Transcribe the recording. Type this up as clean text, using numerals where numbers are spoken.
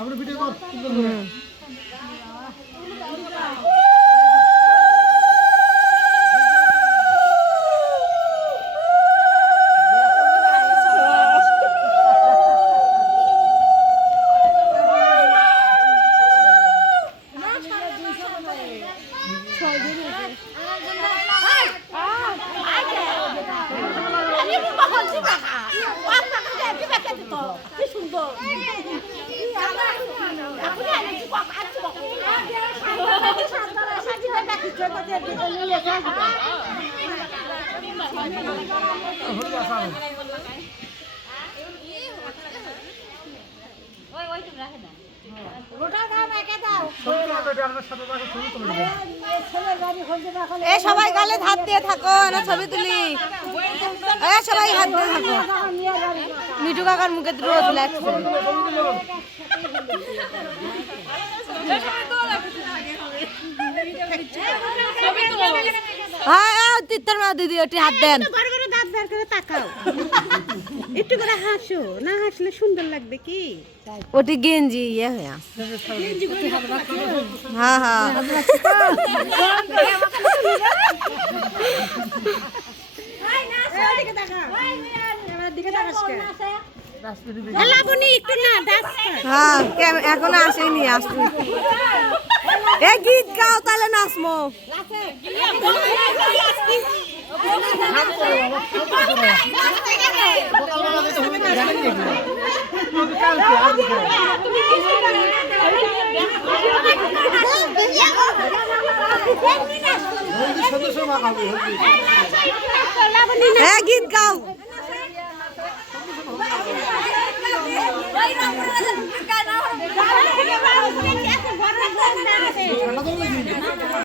আমরা ভিডিও কর সবাই গালে হাত দিয়ে থাকো, ছবি তুলি। সবাই হাত দিয়ে থাকো। মিঠু কাকার মুখে রোদ লাগছে। হ্যাঁ তিত্তর মা দিদি ওটি হাত দেন। দাঁত বের করে তাকাও, একটু করে হাসো, না হাসলে সুন্দর লাগবে কি? ওটি গেঞ্জি ইয়ে হয়ে হ্যাঁ হ্যাঁ হ্যাঁ এখনো আসেনি, আসবে। এ গীত গাও তাহলে নাচমো। গীত গাও।